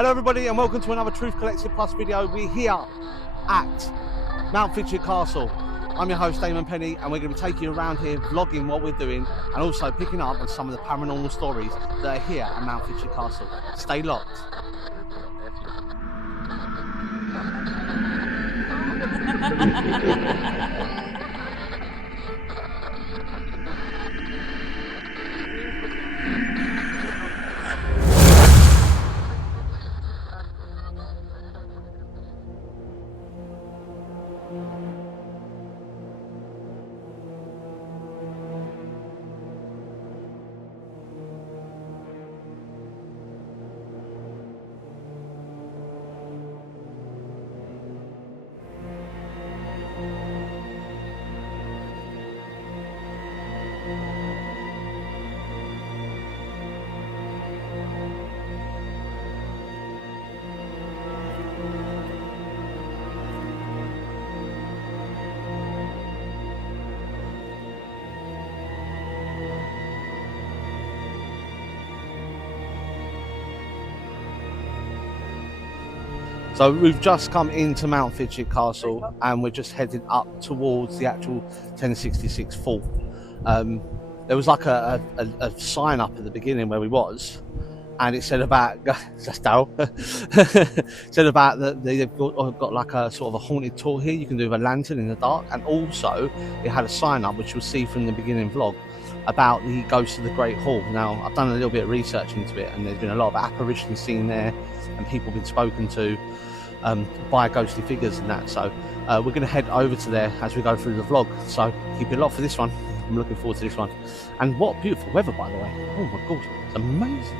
Hello everybody and welcome to another Truth Collective Plus video. We're here at Mount Fitchet Castle. I'm your host Damon Penny and we're going to be taking you around here vlogging what we're doing and also picking up on some of the paranormal stories that are here at Mount Fitchet Castle. Stay locked. So we've just come into Mount Fitchet Castle and we're just heading up towards the actual 1066 fort. There was like a sign up at the beginning where we was, and it said about that's Daryl. Said about that they've got like a sort of a haunted tour here. You can do with a lantern in the dark, and also it had a sign up which you'll see from the beginning vlog about the ghost of the Great Hall. Now I've done a little bit of research into it, and there's been a lot of apparitions seen there, and people been spoken to by ghostly figures and that. So we're going to head over to there as we go through the vlog. So keep it locked for this one. I'm looking forward to this one. And what beautiful weather, by the way. Oh my god, it's amazing.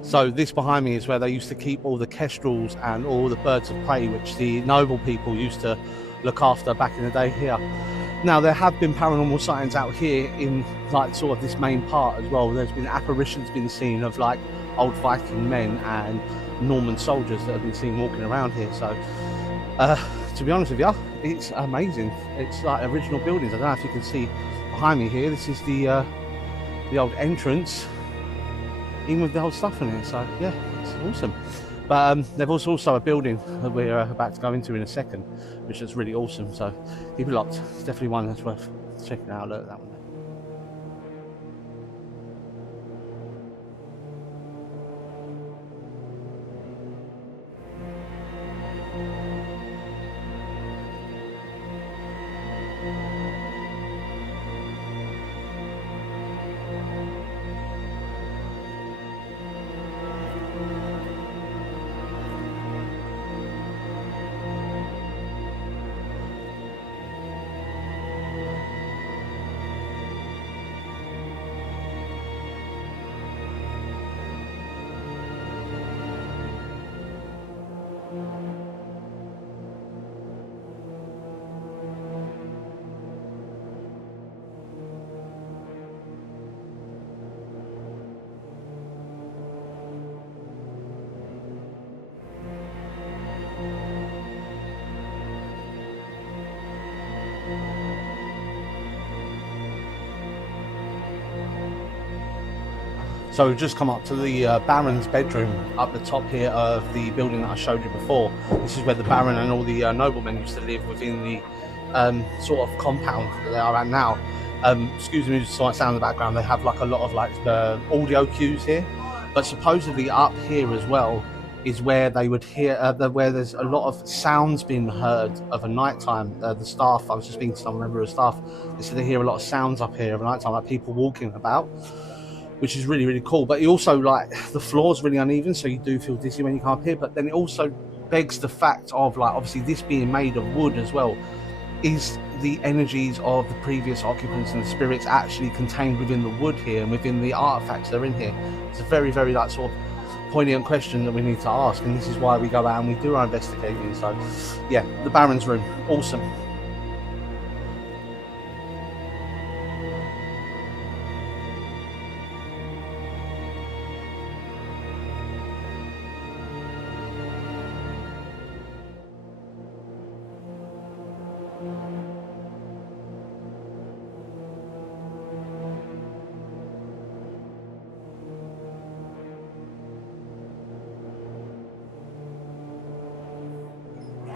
So this behind me is where they used to keep all the kestrels and all the birds of prey which the noble people used to look after back in the day here. Now there have been paranormal sightings out here in like sort of this main part as well. There's been apparitions been seen of like old Viking men and Norman soldiers that have been seen walking around here. So to be honest with you, it's amazing. It's like original buildings. I don't know if you can see behind me here. This is the old entrance, even with the whole stuff in it. So yeah, it's awesome. But there was also a building that we're about to go into in a second, which is really awesome. So keep it locked. It's definitely one that's worth checking out. Look at that one. So we've just come up to the Baron's bedroom up the top here of the building that I showed you before. This is where the Baron and all the noblemen used to live within the sort of compound that they are at now. Excuse me, just so sound in the background. They have like a lot of like the audio cues here, but supposedly up here as well is where they would hear where there's a lot of sounds being heard of a nighttime. The staff, I was just speaking to some member of staff, they said they hear a lot of sounds up here of a nighttime, like people walking about, which is really really cool. But it also, like, the floor's really uneven, so you do feel dizzy when you come up here. But then it also begs the fact of, like, obviously this being made of wood as well, is the energies of the previous occupants and the spirits actually contained within the wood here and within the artifacts that are in here? It's a very very like sort of poignant question that we need to ask, and this is why we go out and we do our investigating. So yeah, the Baron's room, awesome.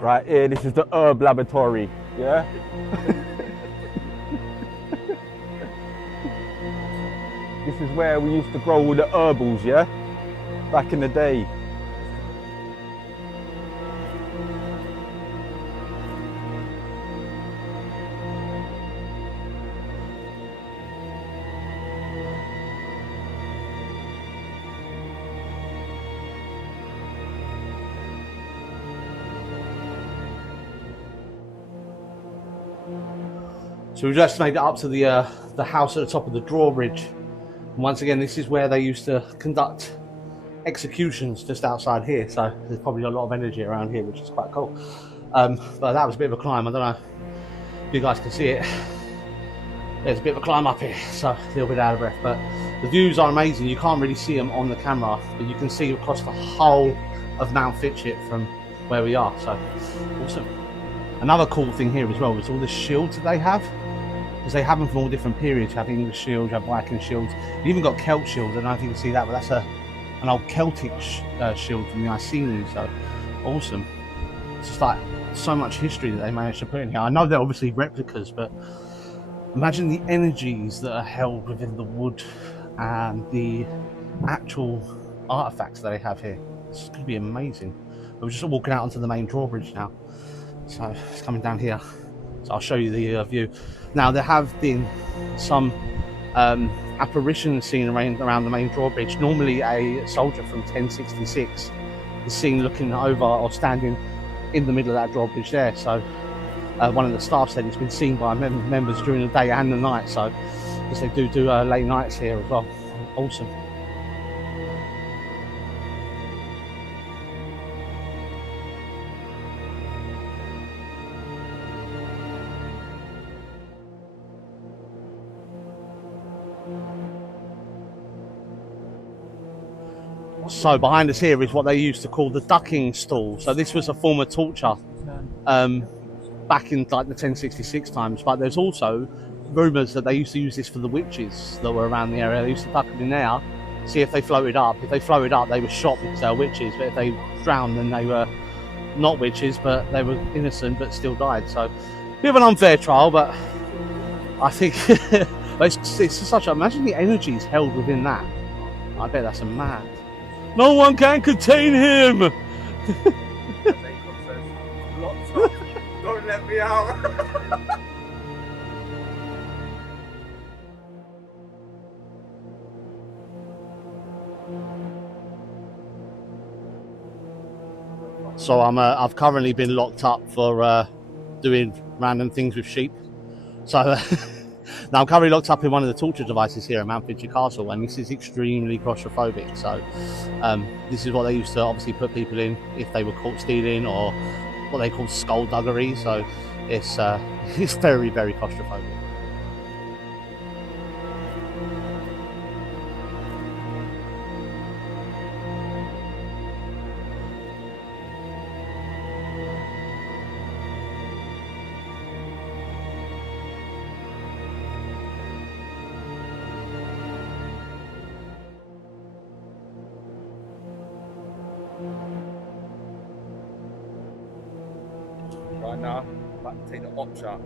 Right here, this is the herb laboratory, yeah? This is where we used to grow all the herbals, yeah? Back in the day. So we just made it up to the house at the top of the drawbridge. And once again, this is where they used to conduct executions, just outside here. So there's probably a lot of energy around here, which is quite cool. But that was a bit of a climb. I don't know if you guys can see it. There's a bit of a climb up here, so a little bit out of breath. But the views are amazing. You can't really see them on the camera, but you can see across the whole of Mount Fitchet from where we are. So awesome. Another cool thing here as well is all the shields that they have, because they have them from all different periods. You have English shields, you have Viking shields, you even got Celt shields. I don't know if you can see that, but that's an old Celtic shield from the Iceni. So awesome. It's just like so much history that they managed to put in here. I know they're obviously replicas, but imagine the energies that are held within the wood and the actual artifacts that they have here. It's going to be amazing. We're just walking out onto the main drawbridge now, so it's coming down here. So I'll show you the view. Now, there have been some apparitions seen around the main drawbridge. Normally a soldier from 1066 is seen looking over or standing in the middle of that drawbridge there. So one of the staff said it's been seen by members during the day and the night. So because they do late nights here as well. Awesome. So behind us here is what they used to call the ducking stool. So this was a form of torture back in like the 1066 times. But there's also rumours that they used to use this for the witches that were around the area. They used to duck them in there, see if they floated up. If they floated up, they were shot because they were witches. But if they drowned, then they were not witches, but they were innocent but still died. So a bit of an unfair trial, but I think it's such a, imagine the energies held within that. I bet that's a mad. No one can contain him. Don't let me out. So I've currently been locked up for doing random things with sheep. So now I'm currently locked up in one of the torture devices here at Mount Fitchet Castle, and this is extremely claustrophobic. So this is what they used to obviously put people in if they were caught stealing, or what they call skullduggery. So it's it's very very claustrophobic. Right now, I'm about to take the op shot.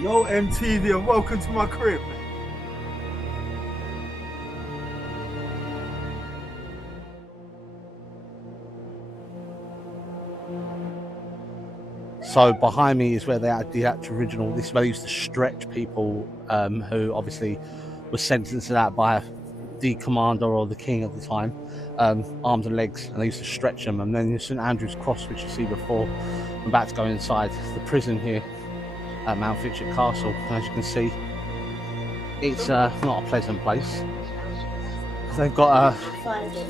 Yo, MTV, and welcome to my crib. So behind me is where they had the actual original. This is where they used to stretch people who obviously were sentenced to that by the commander or the king at the time, arms and legs, and they used to stretch them. And then St Andrew's Cross, which you see before. I'm about to go inside the prison here at Mount Fitchet Castle. As you can see, it's not a pleasant place. They've got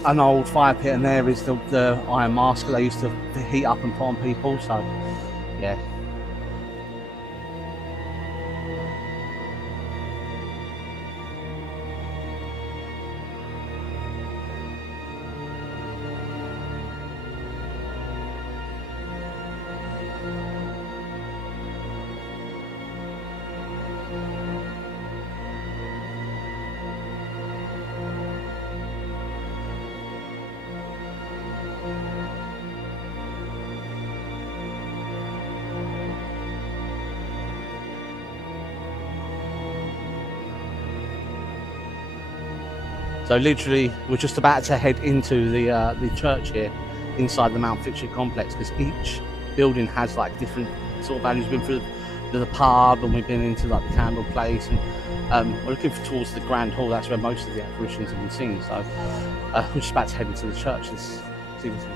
an old fire pit, and there is the iron mask they used to heat up and put on people. So, yeah. So literally, we're just about to head into the church here, inside the Mount Fitchet complex, because each building has like different sort of values. We've been through the pub, and we've been into like the candle place, and we're looking towards the grand hall. That's where most of the apparitions have been seen. So we're just about to head into the church. Let's see what's here.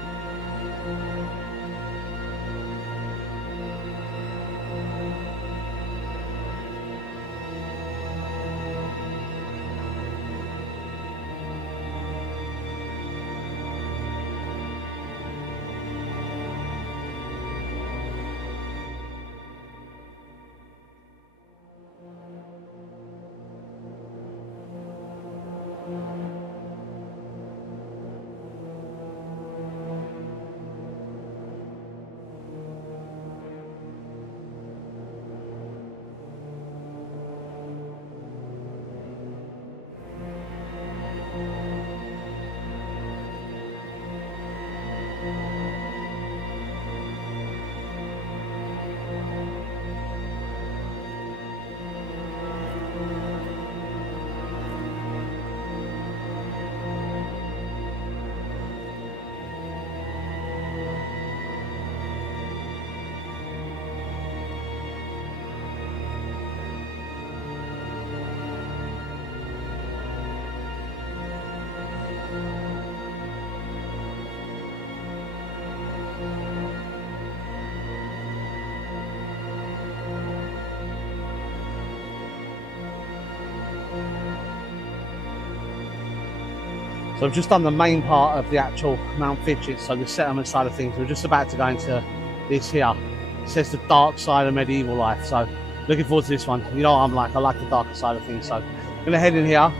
So I've just done the main part of the actual Mount Fitchet, so the settlement side of things. We're just about to go into this here. It says the dark side of medieval life. So looking forward to this one. You know what I'm like, I like the darker side of things. So I'm gonna head in here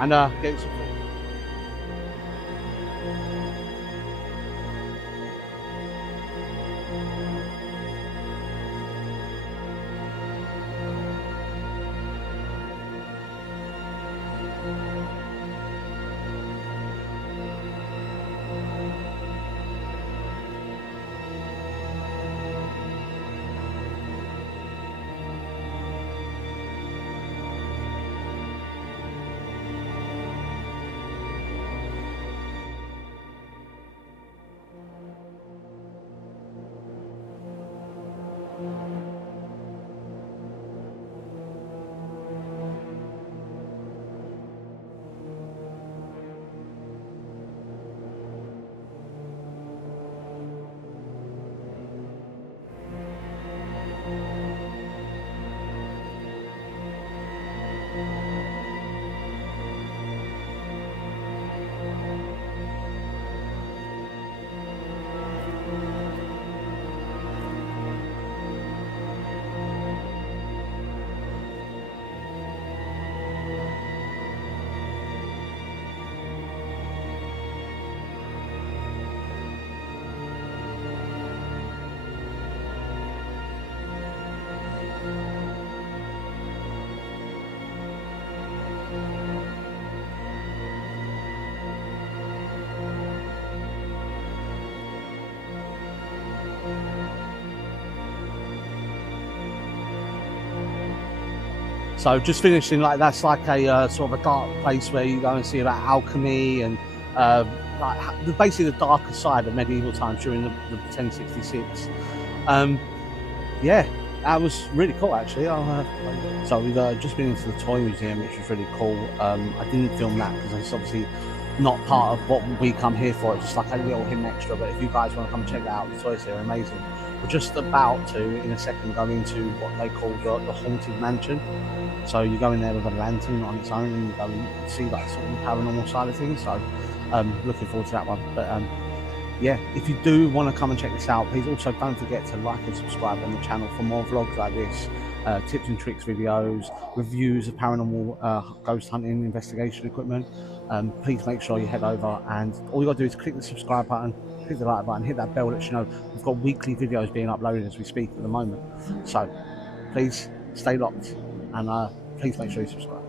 and get some food. So just finishing, like, that's like a sort of a dark place where you go and see about alchemy and like basically the darker side of medieval times during the 1066. Yeah, that was really cool actually. So we've just been into the toy museum, which was really cool. I didn't film that because it's obviously not part of what we come here for. It's just like a little hidden extra. But if you guys want to come check that out, the toys here are amazing. We're just about to, in a second, go into what they call the haunted mansion. So you go in there with a lantern on its own and you go and see like sort of the paranormal side of things. So looking forward to that one. But yeah, if you do want to come and check this out, please also don't forget to like and subscribe on the channel for more vlogs like this, tips and tricks videos, reviews of paranormal ghost hunting investigation equipment. Please make sure you head over, and all you got to do is click the subscribe button, click the like button, hit that bell, let you know we've got weekly videos being uploaded as we speak at the moment. So please stay locked, and please make sure you subscribe.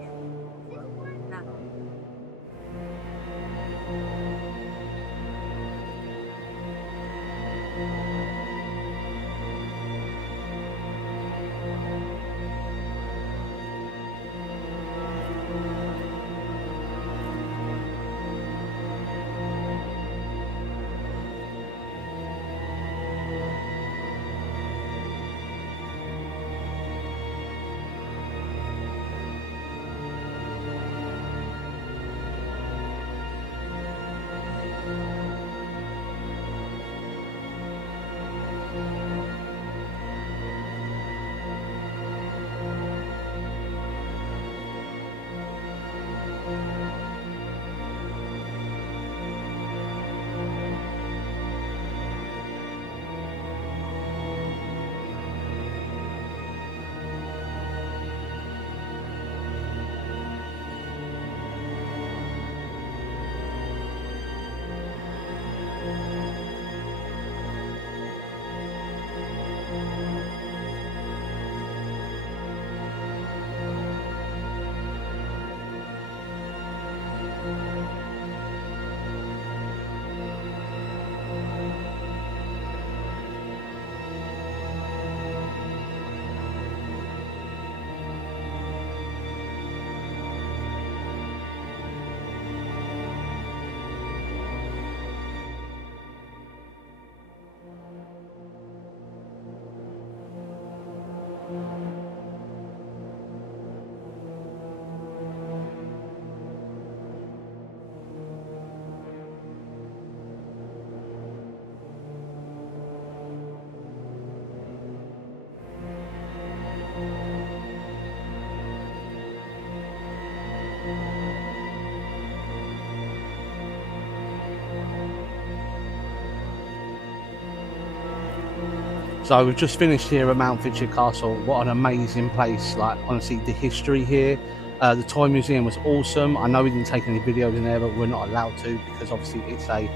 So we've just finished here at Mount Fitchet Castle. What an amazing place. Like, honestly, the history here. The toy museum was awesome. I know we didn't take any videos in there, but we're not allowed to because obviously it's a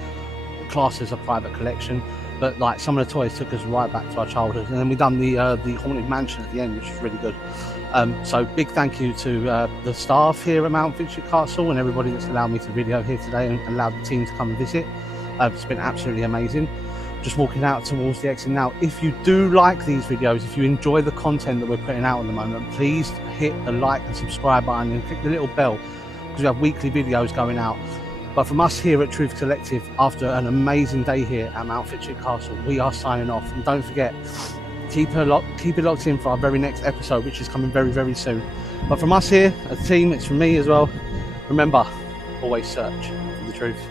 class as a private collection. But like, some of the toys took us right back to our childhood. And then we done the haunted mansion at the end, which was really good. So big thank you to the staff here at Mount Fitchet Castle and everybody that's allowed me to video here today and allowed the team to come and visit. It's been absolutely amazing. Just walking out towards the exit now. If you do like these videos, if you enjoy the content that we're putting out at the moment, please hit the like and subscribe button and click the little bell, because we have weekly videos going out. But from us here at Truth Collective, after an amazing day here at Mount Fitchet Castle, we are signing off. And don't forget, keep it locked in for our very next episode, which is coming very, very soon. But from us here, a team, it's from me as well. Remember, always search for the truth.